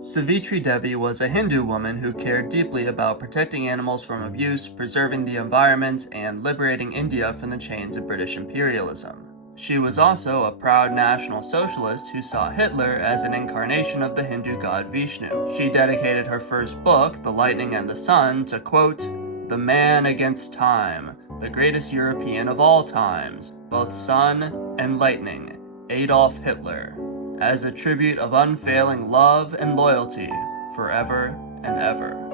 Savitri Devi was a Hindu woman who cared deeply about protecting animals from abuse, preserving the environment, and liberating India from the chains of British imperialism. She was also a proud National Socialist who saw Hitler as an incarnation of the Hindu god Vishnu. She dedicated her first book, The Lightning and the Sun, to, quote, "the man against time, the greatest European of all times, both sun and lightning, Adolf Hitler, as a tribute of unfailing love and loyalty forever and ever."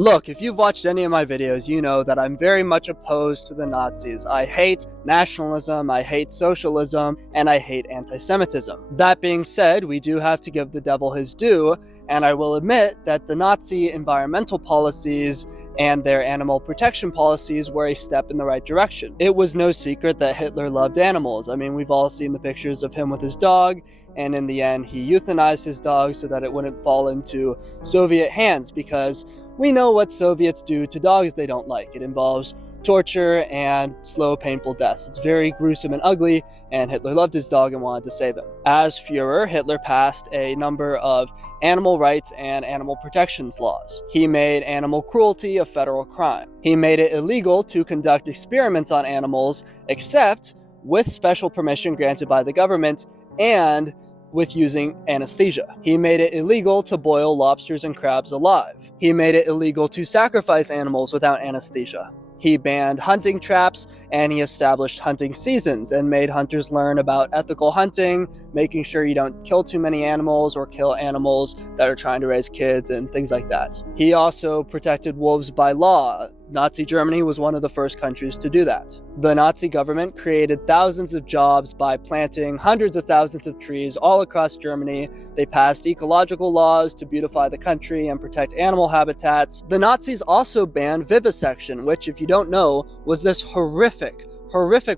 Look, if you've watched any of my videos, you know that I'm very much opposed to the Nazis. I hate nationalism, I hate socialism, and I hate anti-Semitism. That being said, we do have to give the devil his due, and I will admit that the Nazi environmental policies and their animal protection policies were a step in the right direction. It was no secret that Hitler loved animals. I mean, we've all seen the pictures of him with his dog, and in the end, he euthanized his dog so that it wouldn't fall into Soviet hands, because we know what Soviets do to dogs they don't like. It involves torture and slow, painful deaths. It's very gruesome and ugly, and Hitler loved his dog and wanted to save him. As Führer, Hitler passed a number of animal rights and animal protections laws. He made animal cruelty a federal crime. He made it illegal to conduct experiments on animals, except with special permission granted by the government and with using anesthesia. He made it illegal to boil lobsters and crabs alive. He made it illegal to sacrifice animals without anesthesia. He banned hunting traps, and he established hunting seasons and made hunters learn about ethical hunting, making sure you don't kill too many animals or kill animals that are trying to raise kids and things like that. He also protected wolves by law. Nazi Germany was one of the first countries to do that. The Nazi government created thousands of jobs by planting hundreds of thousands of trees all across Germany. They passed ecological laws to beautify the country and protect animal habitats. The Nazis also banned vivisection, which, if you don't know, was this horrific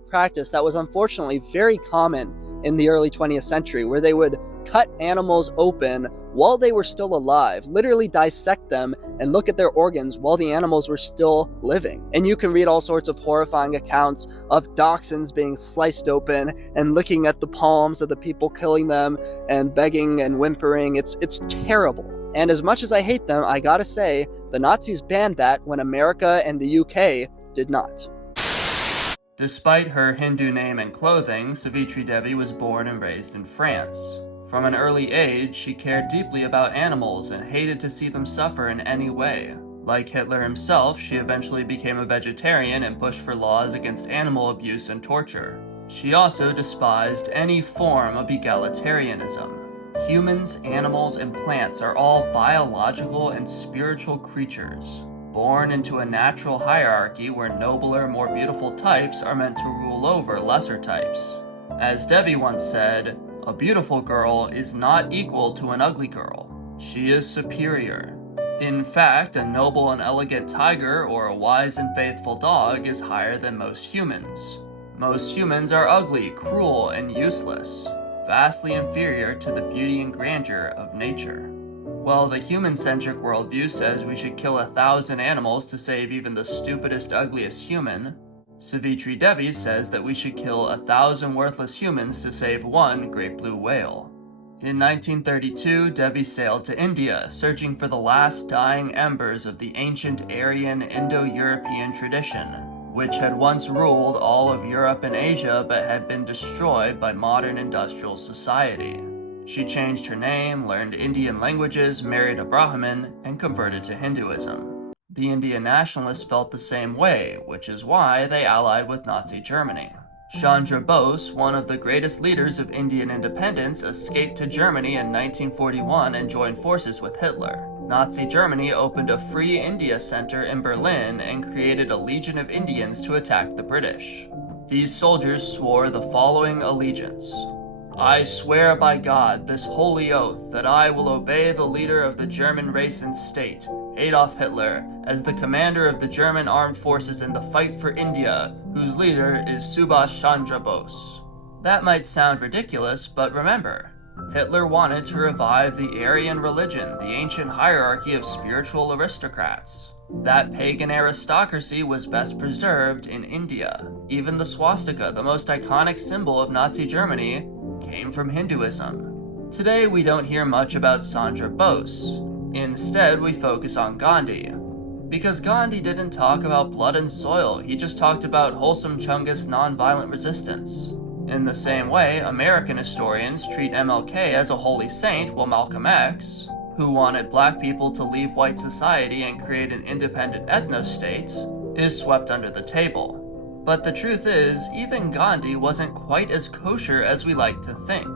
practice that was unfortunately very common in the early 20th century, where they would cut animals open while they were still alive, literally dissect them and look at their organs while the animals were still living. And you can read all sorts of horrifying accounts of dachshunds being sliced open and looking at the palms of the people killing them and begging and whimpering. It's terrible. And as much as I hate them, I gotta say, the Nazis banned that when America and the UK did not. Despite her Hindu name and clothing, Savitri Devi was born and raised in France. From an early age, she cared deeply about animals and hated to see them suffer in any way. Like Hitler himself, she eventually became a vegetarian and pushed for laws against animal abuse and torture. She also despised any form of egalitarianism. Humans, animals, and plants are all biological and spiritual creatures, born into a natural hierarchy where nobler, more beautiful types are meant to rule over lesser types. As Devi once said, "A beautiful girl is not equal to an ugly girl. She is superior." In fact, a noble and elegant tiger or a wise and faithful dog is higher than most humans. Most humans are ugly, cruel, and useless, vastly inferior to the beauty and grandeur of nature. While the human-centric worldview says we should kill 1,000 animals to save even the stupidest, ugliest human, Savitri Devi says that we should kill 1,000 worthless humans to save one great blue whale. In 1932, Devi sailed to India, searching for the last dying embers of the ancient Aryan Indo-European tradition, which had once ruled all of Europe and Asia but had been destroyed by modern industrial society. She changed her name, learned Indian languages, married a Brahmin, and converted to Hinduism. The Indian nationalists felt the same way, which is why they allied with Nazi Germany. Chandra Bose, one of the greatest leaders of Indian independence, escaped to Germany in 1941 and joined forces with Hitler. Nazi Germany opened a Free India Center in Berlin and created a legion of Indians to attack the British. These soldiers swore the following allegiance: "I swear by God this holy oath that I will obey the leader of the German race and state, Adolf Hitler, as the commander of the German armed forces in the fight for India, whose leader is Subhash Chandra Bose." That might sound ridiculous, but remember, Hitler wanted to revive the Aryan religion, the ancient hierarchy of spiritual aristocrats. That pagan aristocracy was best preserved in India. Even the swastika, the most iconic symbol of Nazi Germany, came from Hinduism. Today we don't hear much about Sandra Bose. Instead, we focus on Gandhi. Because Gandhi didn't talk about blood and soil, he just talked about wholesome Chungist nonviolent resistance. In the same way, American historians treat MLK as a holy saint, while Malcolm X, who wanted black people to leave white society and create an independent ethno-state, is swept under the table. But the truth is, even Gandhi wasn't quite as kosher as we like to think.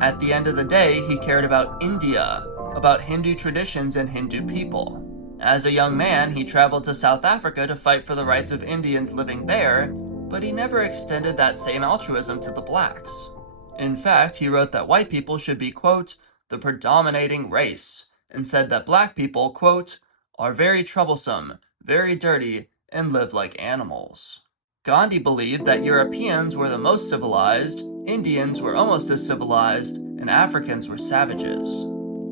At the end of the day, he cared about India, about Hindu traditions and Hindu people. As a young man, he traveled to South Africa to fight for the rights of Indians living there, but he never extended that same altruism to the blacks. In fact, he wrote that white people should be, quote, the predominating race, and said that black people, quote, are very troublesome, very dirty, and live like animals. Gandhi believed that Europeans were the most civilized, Indians were almost as civilized, and Africans were savages.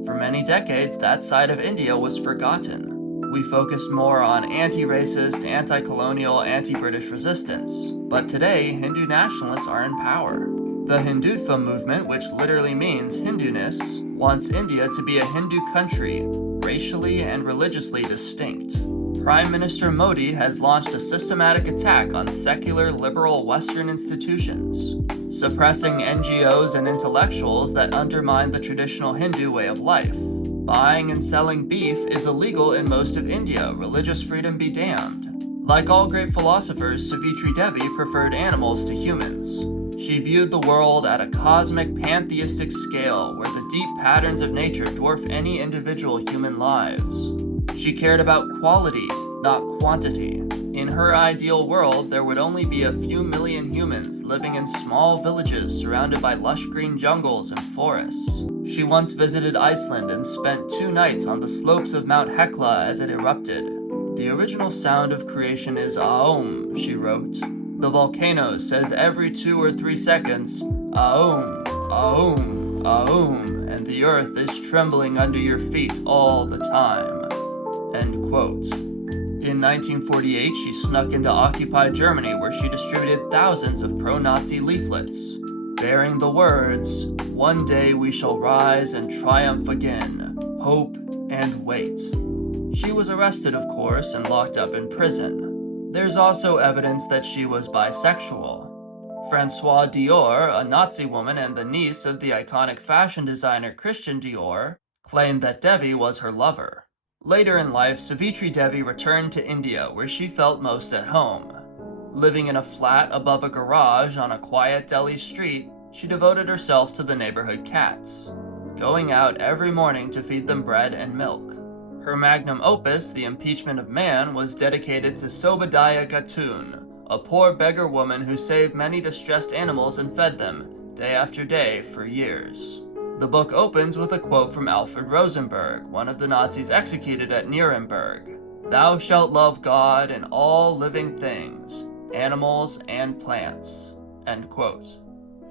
For many decades, that side of India was forgotten. We focused more on anti-racist, anti-colonial, anti-British resistance. But today, Hindu nationalists are in power. The Hindutva movement, which literally means Hinduness, wants India to be a Hindu country, racially and religiously distinct. Prime Minister Modi has launched a systematic attack on secular liberal Western institutions, suppressing NGOs and intellectuals that undermine the traditional Hindu way of life. Buying and selling beef is illegal in most of India, religious freedom be damned. Like all great philosophers, Savitri Devi preferred animals to humans. She viewed the world at a cosmic pantheistic scale where the deep patterns of nature dwarf any individual human lives. She cared about quality, not quantity. In her ideal world, there would only be a few million humans living in small villages surrounded by lush green jungles and forests. She once visited Iceland and spent 2 nights on the slopes of Mount Hekla as it erupted. The original sound of creation is Aum, she wrote. The volcano says every 2 or 3 seconds, Aum, Aum, Aum, and the earth is trembling under your feet all the time. End quote. In 1948, she snuck into occupied Germany where she distributed thousands of pro-Nazi leaflets, bearing the words, "One day we shall rise and triumph again, hope and wait." She was arrested, of course, and locked up in prison. There's also evidence that she was bisexual. Françoise Dior, a Nazi woman and the niece of the iconic fashion designer Christian Dior, claimed that Devi was her lover. Later in life, Savitri Devi returned to India, where she felt most at home. Living in a flat above a garage on a quiet Delhi street, she devoted herself to the neighborhood cats, going out every morning to feed them bread and milk. Her magnum opus, The Impeachment of Man, was dedicated to Sobhadaya Gatun, a poor beggar woman who saved many distressed animals and fed them, day after day, for years. The book opens with a quote from Alfred Rosenberg, one of the Nazis executed at Nuremberg. "Thou shalt love God and all living things, animals and plants." End quote.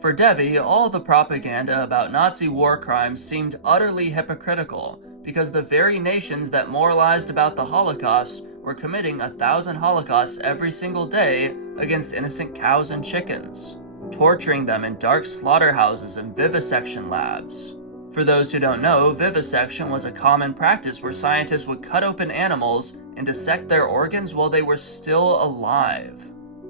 For Devi, all the propaganda about Nazi war crimes seemed utterly hypocritical, because the very nations that moralized about the Holocaust were committing 1,000 holocausts every single day against innocent cows and chickens, torturing them in dark slaughterhouses and vivisection labs. For those who don't know, vivisection was a common practice where scientists would cut open animals and dissect their organs while they were still alive,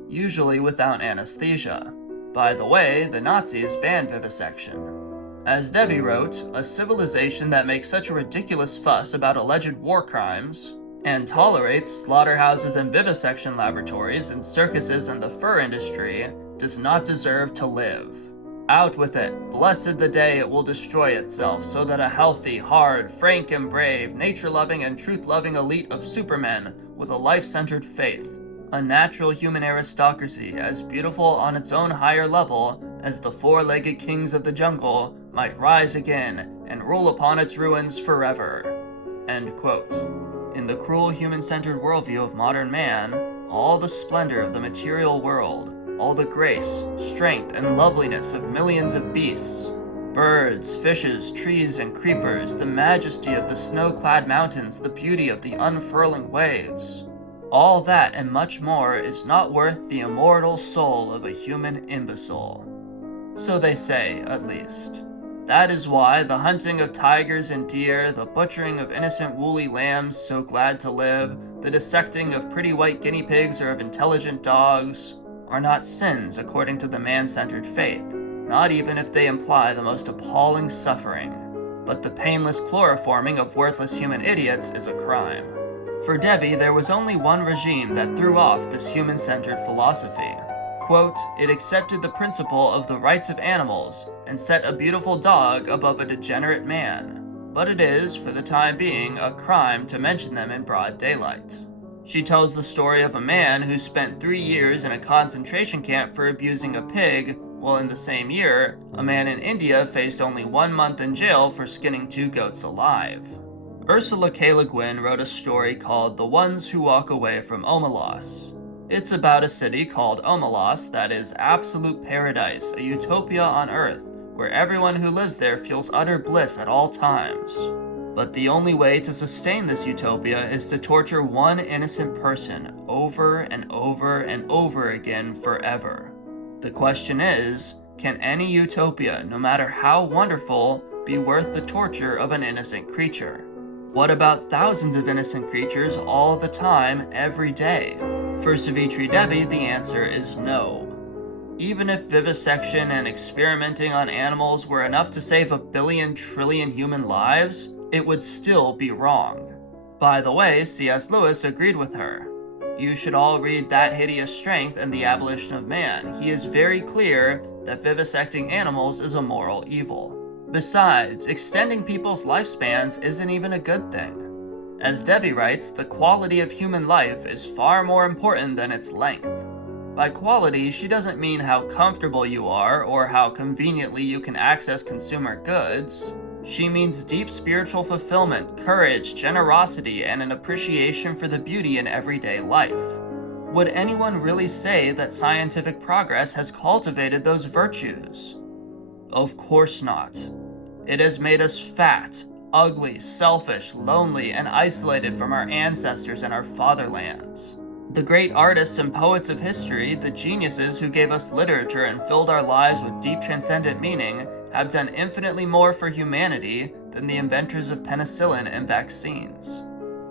usually without anesthesia. By the way, the Nazis banned vivisection. As Devi wrote, a civilization that makes such a ridiculous fuss about alleged war crimes, and tolerates slaughterhouses and vivisection laboratories and circuses and the fur industry, does not deserve to live. Out with it. Blessed the day it will destroy itself, so that a healthy, hard, frank and brave, nature-loving and truth-loving elite of supermen with a life-centered faith, a natural human aristocracy as beautiful on its own higher level as the four-legged kings of the jungle, might rise again and rule upon its ruins forever. End quote. In the cruel human-centered worldview of modern man, all the splendor of the material world, all the grace, strength, and loveliness of millions of beasts. Birds, fishes, trees, and creepers, the majesty of the snow-clad mountains, the beauty of the unfurling waves. All that and much more is not worth the immortal soul of a human imbecile. So they say, at least. That is why the hunting of tigers and deer, the butchering of innocent woolly lambs so glad to live, the dissecting of pretty white guinea pigs or of intelligent dogs, are not sins according to the man-centered faith, not even if they imply the most appalling suffering. But the painless chloroforming of worthless human idiots is a crime. For Devi, there was only one regime that threw off this human-centered philosophy. Quote, "It accepted the principle of the rights of animals and set a beautiful dog above a degenerate man. But it is, for the time being, a crime to mention them in broad daylight." She tells the story of a man who spent 3 years in a concentration camp for abusing a pig, while in the same year, a man in India faced only 1 month in jail for skinning 2 goats alive. Ursula K. Le Guin wrote a story called The Ones Who Walk Away from Omelas. It's about a city called Omelas that is absolute paradise, a utopia on Earth, where everyone who lives there feels utter bliss at all times. But the only way to sustain this utopia is to torture one innocent person over and over and over again forever. The question is, can any utopia, no matter how wonderful, be worth the torture of an innocent creature? What about thousands of innocent creatures all the time, every day? For Savitri Devi, the answer is no. Even if vivisection and experimenting on animals were enough to save 1 billion trillion human lives, it would still be wrong. By the way, C.S. Lewis agreed with her. You should all read That Hideous Strength and the Abolition of Man. He is very clear that vivisecting animals is a moral evil. Besides, extending people's lifespans isn't even a good thing. As Devi writes, the quality of human life is far more important than its length. By quality, she doesn't mean how comfortable you are or how conveniently you can access consumer goods. She means deep spiritual fulfillment, courage, generosity, and an appreciation for the beauty in everyday life. Would anyone really say that scientific progress has cultivated those virtues? Of course not. It has made us fat, ugly, selfish, lonely, and isolated from our ancestors and our fatherlands. The great artists and poets of history, the geniuses who gave us literature and filled our lives with deep transcendent meaning, have done infinitely more for humanity than the inventors of penicillin and vaccines.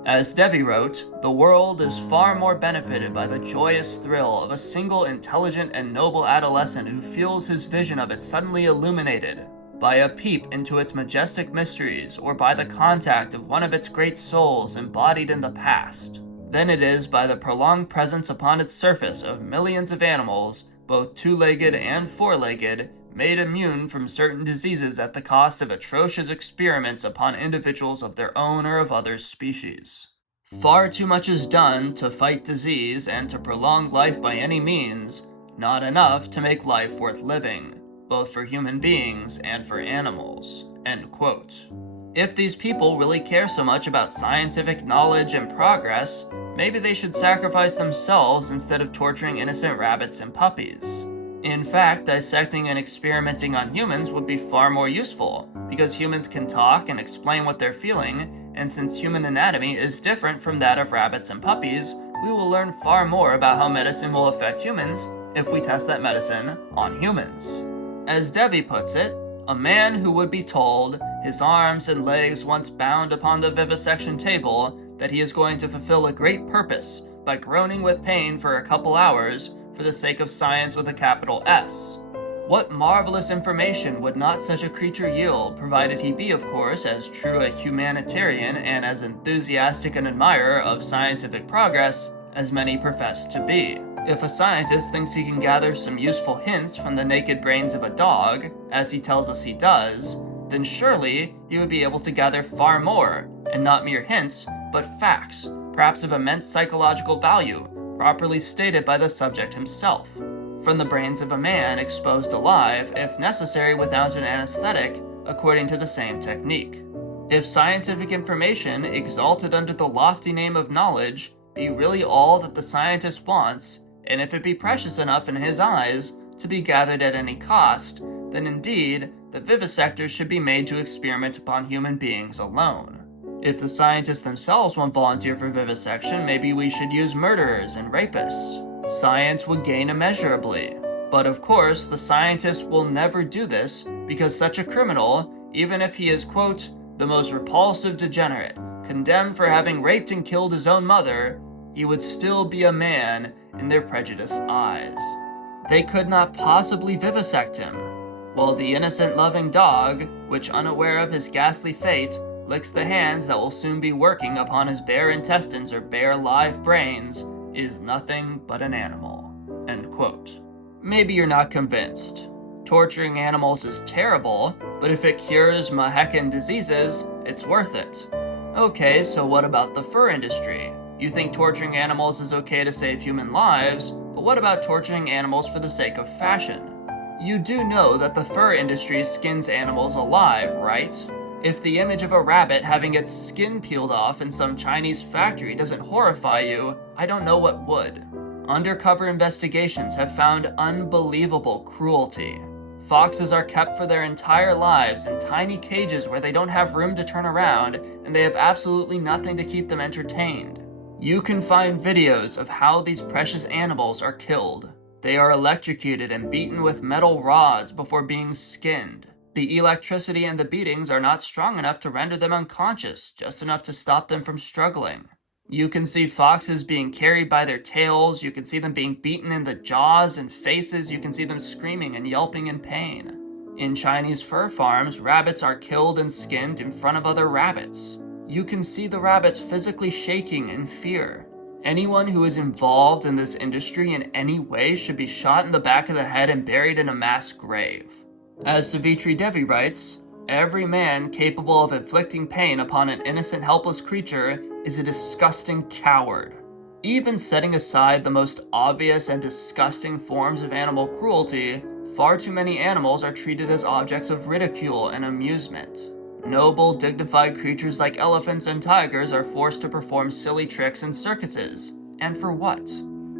As Devi wrote, the world is far more benefited by the joyous thrill of a single intelligent and noble adolescent who feels his vision of it suddenly illuminated, by a peep into its majestic mysteries, or by the contact of one of its great souls embodied in the past, than it is by the prolonged presence upon its surface of millions of animals, both two-legged and four-legged, made immune from certain diseases at the cost of atrocious experiments upon individuals of their own or of others' species. Far too much is done to fight disease and to prolong life by any means, not enough to make life worth living, both for human beings and for animals." End quote. If these people really care so much about scientific knowledge and progress, maybe they should sacrifice themselves instead of torturing innocent rabbits and puppies. In fact, dissecting and experimenting on humans would be far more useful, because humans can talk and explain what they're feeling, and since human anatomy is different from that of rabbits and puppies, we will learn far more about how medicine will affect humans if we test that medicine on humans. As Devi puts it, a man who would be told, his arms and legs once bound upon the vivisection table, that he is going to fulfill a great purpose by groaning with pain for a couple hours for the sake of science with a capital S. What marvelous information would not such a creature yield, provided he be, of course, as true a humanitarian and as enthusiastic an admirer of scientific progress as many profess to be. If a scientist thinks he can gather some useful hints from the naked brains of a dog, as he tells us he does, then surely he would be able to gather far more, and not mere hints, but facts, perhaps of immense psychological value, properly stated by the subject himself, from the brains of a man exposed alive, if necessary without an anesthetic, according to the same technique. If scientific information, exalted under the lofty name of knowledge, be really all that the scientist wants, and if it be precious enough in his eyes to be gathered at any cost, then indeed the vivisectors should be made to experiment upon human beings alone. If the scientists themselves won't volunteer for vivisection, maybe we should use murderers and rapists. Science would gain immeasurably. But of course, the scientist will never do this because such a criminal, even if he is, quote, the most repulsive degenerate, condemned for having raped and killed his own mother, he would still be a man in their prejudiced eyes. They could not possibly vivisect him, while the innocent loving dog, which unaware of his ghastly fate, licks the hands that will soon be working upon his bare intestines or bare live brains, is nothing but an animal. End quote. Maybe you're not convinced. Torturing animals is terrible, but if it cures maheckin diseases, it's worth it. Okay, so what about the fur industry? You think torturing animals is okay to save human lives, but what about torturing animals for the sake of fashion? You do know that the fur industry skins animals alive, right? If the image of a rabbit having its skin peeled off in some Chinese factory doesn't horrify you, I don't know what would. Undercover investigations have found unbelievable cruelty. Foxes are kept for their entire lives in tiny cages where they don't have room to turn around, and they have absolutely nothing to keep them entertained. You can find videos of how these precious animals are killed. They are electrocuted and beaten with metal rods before being skinned. The electricity and the beatings are not strong enough to render them unconscious, just enough to stop them from struggling. You can see foxes being carried by their tails, you can see them being beaten in the jaws and faces, you can see them screaming and yelping in pain. In Chinese fur farms, rabbits are killed and skinned in front of other rabbits. You can see the rabbits physically shaking in fear. Anyone who is involved in this industry in any way should be shot in the back of the head and buried in a mass grave. As Savitri Devi writes, every man capable of inflicting pain upon an innocent, helpless creature is a disgusting coward. Even setting aside the most obvious and disgusting forms of animal cruelty, far too many animals are treated as objects of ridicule and amusement. Noble, dignified creatures like elephants and tigers are forced to perform silly tricks in circuses. And for what?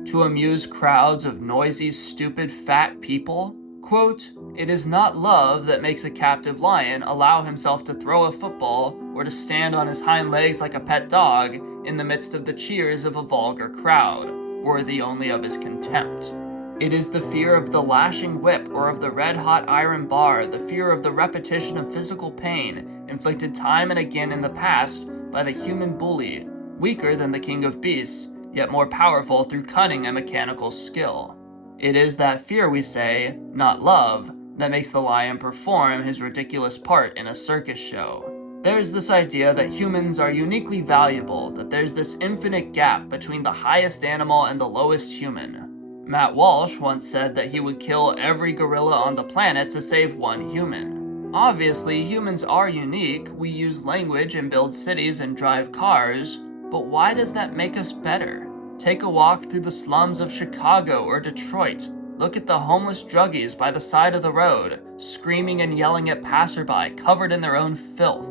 To amuse crowds of noisy, stupid, fat people? Quote, "It is not love that makes a captive lion allow himself to throw a football or to stand on his hind legs like a pet dog in the midst of the cheers of a vulgar crowd, worthy only of his contempt. It is the fear of the lashing whip or of the red-hot iron bar, the fear of the repetition of physical pain, inflicted time and again in the past by the human bully, weaker than the king of beasts, yet more powerful through cunning and mechanical skill. It is that fear, we say, not love, that makes the lion perform his ridiculous part in a circus show. There's this idea that humans are uniquely valuable, that there's this infinite gap between the highest animal and the lowest human. Matt Walsh once said that he would kill every gorilla on the planet to save one human. Obviously, humans are unique, we use language and build cities and drive cars, but why does that make us better? Take a walk through the slums of Chicago or Detroit. Look at the homeless druggies by the side of the road, screaming and yelling at passerby, covered in their own filth.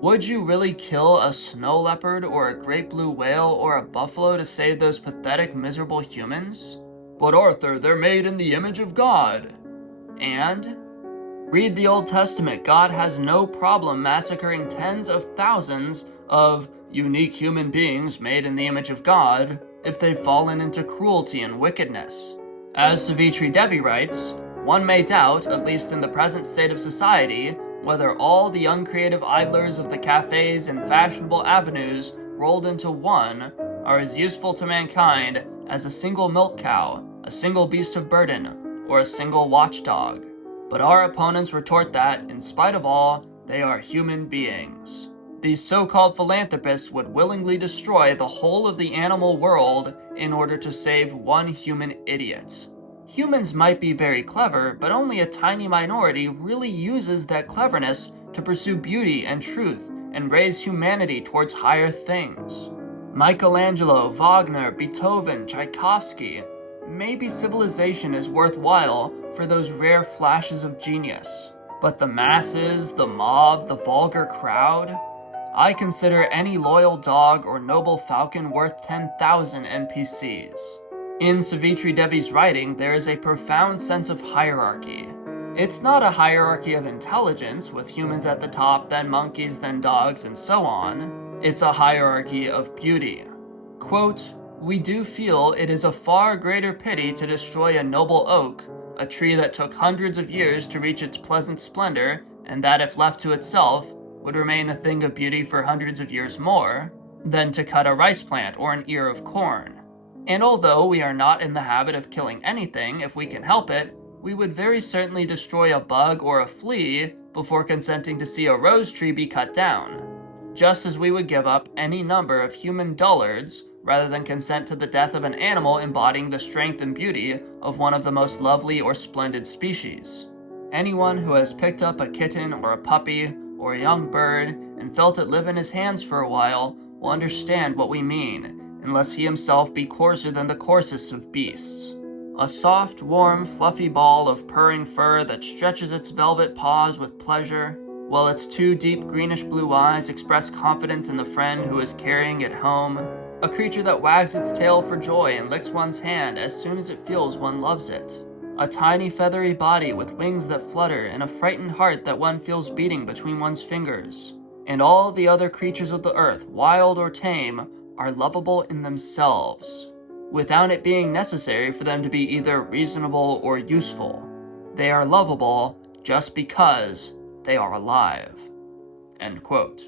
Would you really kill a snow leopard or a great blue whale or a buffalo to save those pathetic, miserable humans? But Arthur, they're made in the image of God. And? Read the Old Testament. God has no problem massacring tens of thousands of unique human beings made in the image of God if they've fallen into cruelty and wickedness. As Savitri Devi writes, one may doubt, at least in the present state of society, whether all the uncreative idlers of the cafes and fashionable avenues rolled into one are as useful to mankind as a single milk cow, a single beast of burden, or a single watchdog. But our opponents retort that, in spite of all, they are human beings. These so-called philanthropists would willingly destroy the whole of the animal world in order to save one human idiot. Humans might be very clever, but only a tiny minority really uses that cleverness to pursue beauty and truth and raise humanity towards higher things. Michelangelo, Wagner, Beethoven, Tchaikovsky. Maybe civilization is worthwhile for those rare flashes of genius. But the masses, the mob, the vulgar crowd? I consider any loyal dog or noble falcon worth 10,000 NPCs. In Savitri Devi's writing, there is a profound sense of hierarchy. It's not a hierarchy of intelligence, with humans at the top, then monkeys, then dogs, and so on. It's a hierarchy of beauty. Quote, "We do feel it is a far greater pity to destroy a noble oak, a tree that took hundreds of years to reach its pleasant splendor, and that if left to itself, would remain a thing of beauty for hundreds of years more, than to cut a rice plant or an ear of corn. And although we are not in the habit of killing anything if we can help it, we would very certainly destroy a bug or a flea before consenting to see a rose tree be cut down, just as we would give up any number of human dullards rather than consent to the death of an animal embodying the strength and beauty of one of the most lovely or splendid species. Anyone who has picked up a kitten or a puppy or a young bird and felt it live in his hands for a while will understand what we mean, unless he himself be coarser than the coarsest of beasts. A soft, warm, fluffy ball of purring fur that stretches its velvet paws with pleasure, while its two deep greenish-blue eyes express confidence in the friend who is carrying it home. A creature that wags its tail for joy and licks one's hand as soon as it feels one loves it. A tiny feathery body with wings that flutter and a frightened heart that one feels beating between one's fingers. And all the other creatures of the earth, wild or tame, are lovable in themselves, without it being necessary for them to be either reasonable or useful. They are lovable just because they are alive." End quote.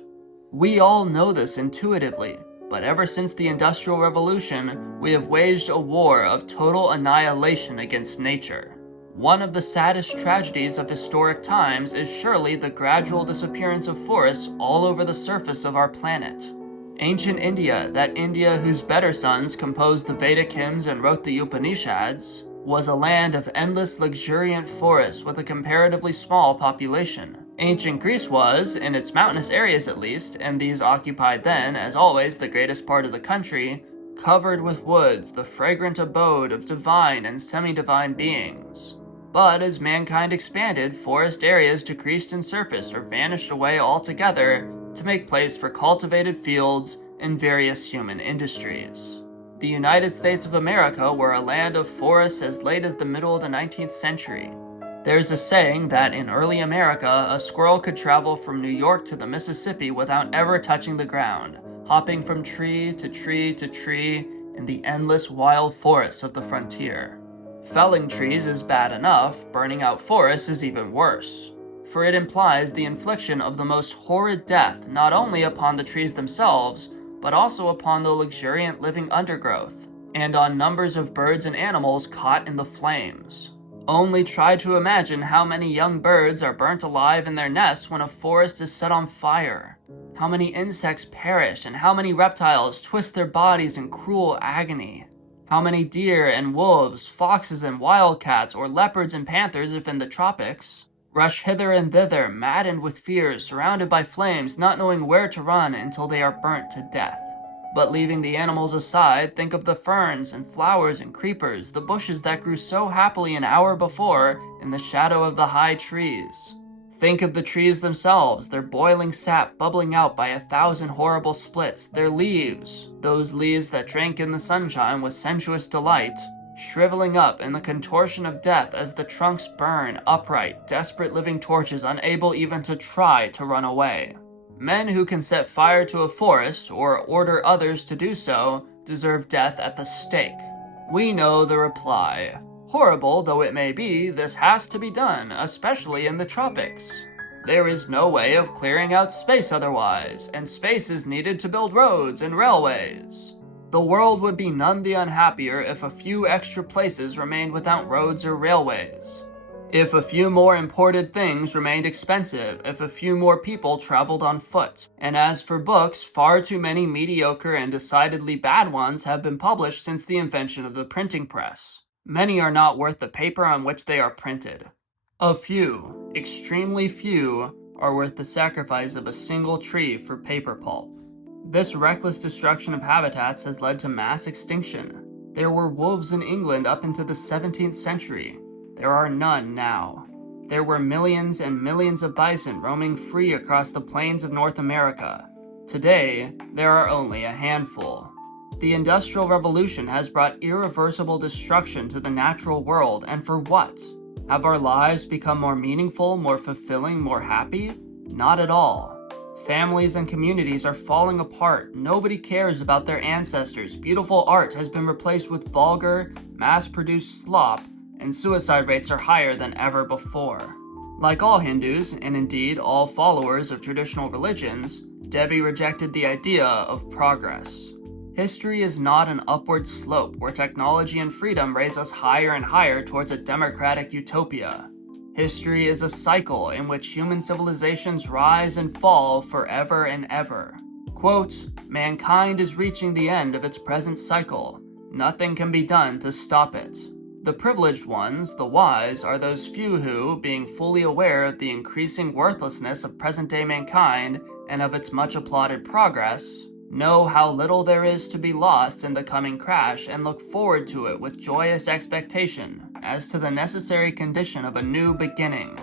We all know this intuitively, but ever since the Industrial Revolution, we have waged a war of total annihilation against nature. One of the saddest tragedies of historic times is surely the gradual disappearance of forests all over the surface of our planet. Ancient India, that India whose better sons composed the Vedic hymns and wrote the Upanishads, was a land of endless luxuriant forests with a comparatively small population. Ancient Greece was, in its mountainous areas at least, and these occupied then, as always, the greatest part of the country, covered with woods, the fragrant abode of divine and semi-divine beings. But as mankind expanded, forest areas decreased in surface or vanished away altogether to make place for cultivated fields and various human industries. The United States of America were a land of forests as late as the middle of the 19th century. There's a saying that in early America, a squirrel could travel from New York to the Mississippi without ever touching the ground, hopping from tree to tree to tree in the endless wild forests of the frontier. Felling trees is bad enough, burning out forests is even worse, for it implies the infliction of the most horrid death not only upon the trees themselves, but also upon the luxuriant living undergrowth, and on numbers of birds and animals caught in the flames. Only try to imagine how many young birds are burnt alive in their nests when a forest is set on fire, how many insects perish, and how many reptiles twist their bodies in cruel agony. How many deer and wolves, foxes and wildcats, or leopards and panthers if in the tropics, rush hither and thither, maddened with fear, surrounded by flames, not knowing where to run until they are burnt to death. But leaving the animals aside, think of the ferns and flowers and creepers, the bushes that grew so happily an hour before in the shadow of the high trees. Think of the trees themselves, their boiling sap bubbling out by 1,000 horrible splits, their leaves, those leaves that drank in the sunshine with sensuous delight, shriveling up in the contortion of death as the trunks burn, upright, desperate living torches unable even to try to run away. Men who can set fire to a forest, or order others to do so, deserve death at the stake. We know the reply. Horrible though it may be, this has to be done, especially in the tropics. There is no way of clearing out space otherwise, and space is needed to build roads and railways. The world would be none the unhappier if a few extra places remained without roads or railways. If a few more imported things remained expensive, if a few more people traveled on foot. And as for books, far too many mediocre and decidedly bad ones have been published since the invention of the printing press. Many are not worth the paper on which they are printed. A few, extremely few, are worth the sacrifice of a single tree for paper pulp. This reckless destruction of habitats has led to mass extinction. There were wolves in England up into the 17th century. There are none now. There were millions and millions of bison roaming free across the plains of North America. Today, there are only a handful. The Industrial Revolution has brought irreversible destruction to the natural world, and for what? Have our lives become more meaningful, more fulfilling, more happy? Not at all. Families and communities are falling apart. Nobody cares about their ancestors. Beautiful art has been replaced with vulgar, mass-produced slop, and suicide rates are higher than ever before. Like all Hindus, and indeed all followers of traditional religions, Devi rejected the idea of progress. History is not an upward slope where technology and freedom raise us higher and higher towards a democratic utopia. History is a cycle in which human civilizations rise and fall forever and ever. Quote, "Mankind is reaching the end of its present cycle. Nothing can be done to stop it. The privileged ones, the wise, are those few who, being fully aware of the increasing worthlessness of present-day mankind and of its much-applauded progress, know how little there is to be lost in the coming crash and look forward to it with joyous expectation as to the necessary condition of a new beginning,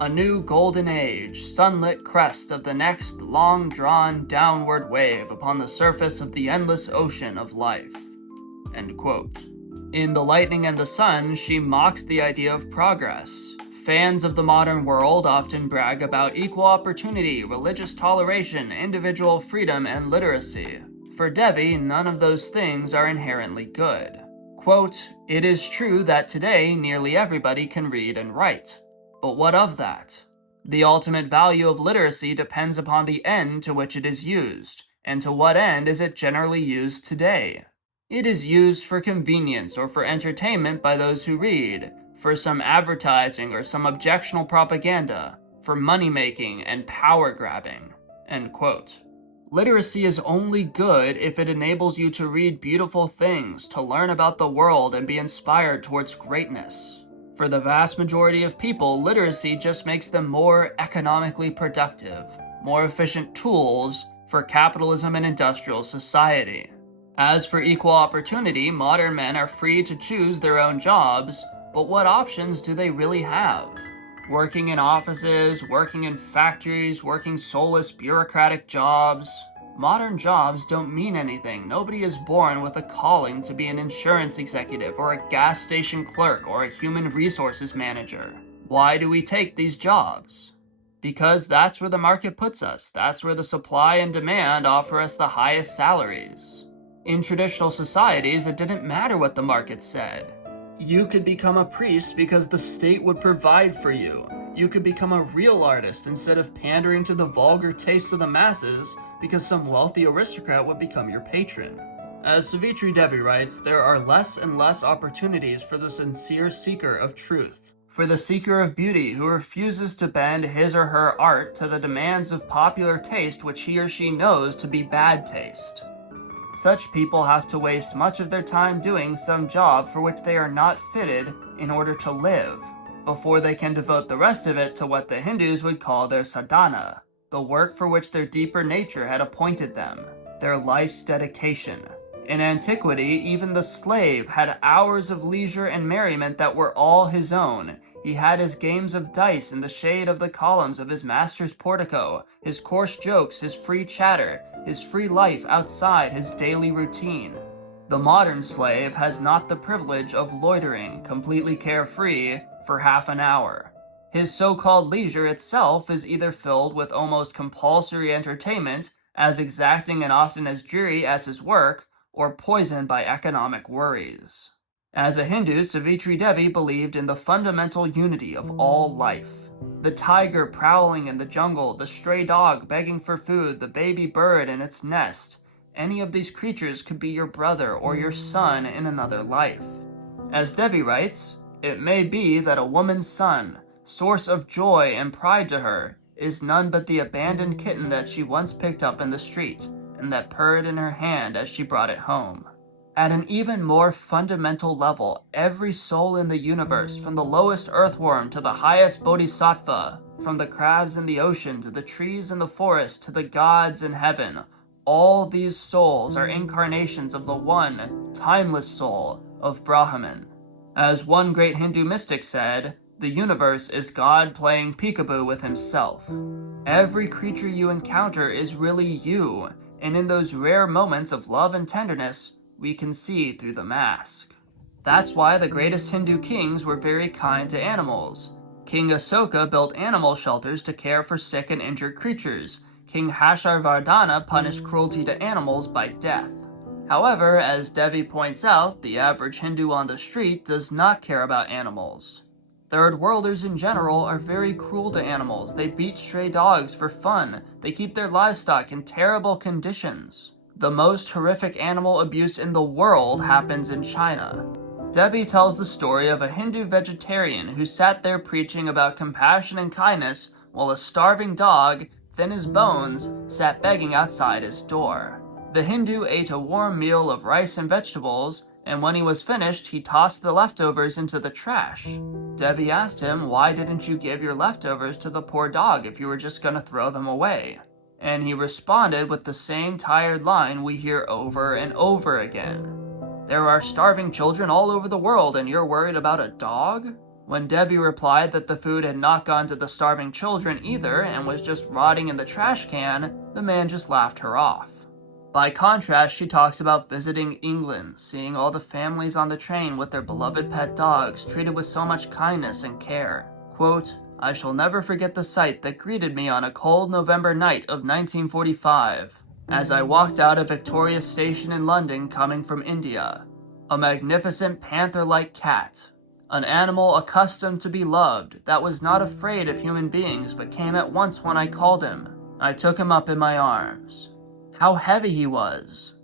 a new golden age, sunlit crest of the next long-drawn downward wave upon the surface of the endless ocean of life." End quote. In The Lightning and the Sun, she mocks the idea of progress. Fans of the modern world often brag about equal opportunity, religious toleration, individual freedom, and literacy. For Devi, none of those things are inherently good. Quote, "It is true that today nearly everybody can read and write. But what of that? The ultimate value of literacy depends upon the end to which it is used, and to what end is it generally used today? It is used for convenience or for entertainment by those who read, for some advertising or some objectionable propaganda, for money-making and power-grabbing." End quote. Literacy is only good if it enables you to read beautiful things, to learn about the world and be inspired towards greatness. For the vast majority of people, literacy just makes them more economically productive, more efficient tools for capitalism and industrial society. As for equal opportunity, modern men are free to choose their own jobs, but what options do they really have? Working in offices, working in factories, working soulless bureaucratic jobs. Modern jobs don't mean anything. Nobody is born with a calling to be an insurance executive or a gas station clerk or a human resources manager. Why do we take these jobs? Because that's where the market puts us. That's where the supply and demand offer us the highest salaries. In traditional societies, it didn't matter what the market said. You could become a priest because the state would provide for you. You could become a real artist instead of pandering to the vulgar tastes of the masses because some wealthy aristocrat would become your patron. As Savitri Devi writes, there are less and less opportunities for the sincere seeker of truth, for the seeker of beauty who refuses to bend his or her art to the demands of popular taste which he or she knows to be bad taste. Such people have to waste much of their time doing some job for which they are not fitted in order to live, before they can devote the rest of it to what the Hindus would call their sadhana, the work for which their deeper nature had appointed them, their life's dedication. In antiquity, even the slave had hours of leisure and merriment that were all his own. He had his games of dice in the shade of the columns of his master's portico, his coarse jokes, his free chatter, his free life outside his daily routine. The modern slave has not the privilege of loitering, completely carefree, for half an hour. His so-called leisure itself is either filled with almost compulsory entertainment, as exacting and often as dreary as his work, or poisoned by economic worries. As a Hindu, Savitri Devi believed in the fundamental unity of all life. The tiger prowling in the jungle, the stray dog begging for food, the baby bird in its nest. Any of these creatures could be your brother or your son in another life. As Devi writes, "It may be that a woman's son, source of joy and pride to her, is none but the abandoned kitten that she once picked up in the street, and that purred in her hand as she brought it home." At an even more fundamental level, every soul in the universe, from the lowest earthworm to the highest bodhisattva, from the crabs in the ocean to the trees in the forest to the gods in heaven, all these souls are incarnations of the one, timeless soul of Brahman. As one great Hindu mystic said, the universe is God playing peekaboo with himself. Every creature you encounter is really you, and in those rare moments of love and tenderness, we can see through the mask. That's why the greatest Hindu kings were very kind to animals. King Asoka built animal shelters to care for sick and injured creatures. King Harshavardhana punished cruelty to animals by death. However, as Devi points out, the average Hindu on the street does not care about animals. Third worlders in general are very cruel to animals. They beat stray dogs for fun. They keep their livestock in terrible conditions. The most horrific animal abuse in the world happens in China. Devi tells the story of a Hindu vegetarian who sat there preaching about compassion and kindness while a starving dog, thin as bones, sat begging outside his door. The Hindu ate a warm meal of rice and vegetables, and when he was finished, he tossed the leftovers into the trash. Devi asked him, "Why didn't you give your leftovers to the poor dog if you were just gonna throw them away?" And he responded with the same tired line we hear over and over again. "There are starving children all over the world, and you're worried about a dog?" When Devi replied that the food had not gone to the starving children either and was just rotting in the trash can, the man just laughed her off. By contrast, she talks about visiting England, seeing all the families on the train with their beloved pet dogs treated with so much kindness and care. Quote, "I shall never forget the sight that greeted me on a cold November night of 1945, as I walked out of Victoria Station in London coming from India. A magnificent panther-like cat, an animal accustomed to be loved, that was not afraid of human beings but came at once when I called him. I took him up in my arms. How heavy he was.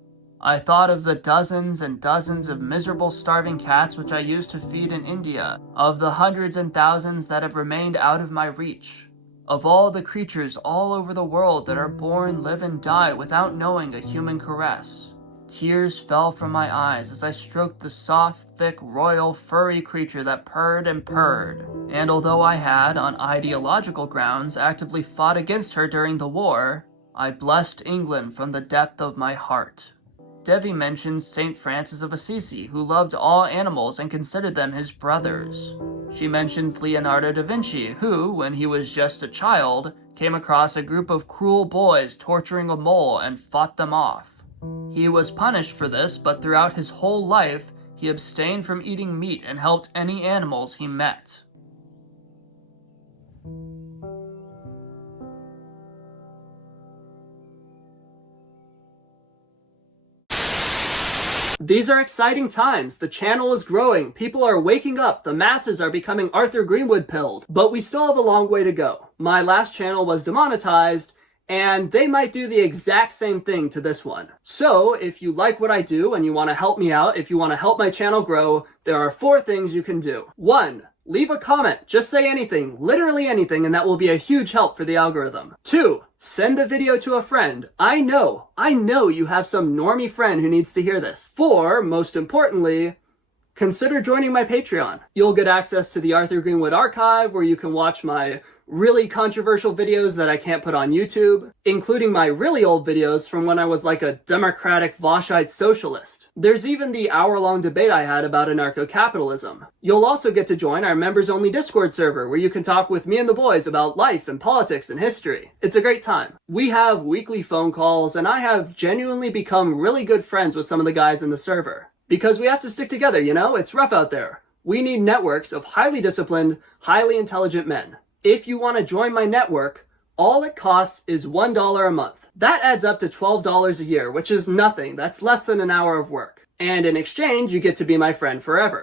I thought of the dozens and dozens of miserable starving cats which I used to feed in India, of the hundreds and thousands that have remained out of my reach, of all the creatures all over the world that are born, live, and die without knowing a human caress. Tears fell from my eyes as I stroked the soft, thick, royal, furry creature that purred and purred. And although I had, on ideological grounds, actively fought against her during the war, I blessed England from the depth of my heart." Devi mentions Saint Francis of Assisi, who loved all animals and considered them his brothers. She mentions Leonardo da Vinci, who, when he was just a child, came across a group of cruel boys torturing a mole and fought them off. He was punished for this, but throughout his whole life, he abstained from eating meat and helped any animals he met. These are exciting times. The channel is growing. People are waking up. The masses are becoming Arthur Greenwood-pilled. But we still have a long way to go. My last channel was demonetized, and they might do the exact same thing to this one. So, if you like what I do and you want to help me out, if you want to help my channel grow, there are 4 things you can do. 1. Leave a comment. Just say anything, literally anything, and that will be a huge help for the algorithm. 2. Send the video to a friend. I know you have some normie friend who needs to hear this. 4, most importantly, consider joining my Patreon. You'll get access to the Arthur Greenwood archive where you can watch my really controversial videos that I can't put on YouTube, including my really old videos from when I was like a democratic Voshite socialist. There's even the hour-long debate I had about anarcho-capitalism. You'll also get to join our members-only Discord server where you can talk with me and the boys about life and politics and history. It's a great time. We have weekly phone calls, and I have genuinely become really good friends with some of the guys in the server. Because we have to stick together, you know? It's rough out there. We need networks of highly disciplined, highly intelligent men. If you want to join my network, all it costs is $1 a month. That adds up to $12 a year, which is nothing. That's less than an hour of work. And in exchange, you get to be my friend forever.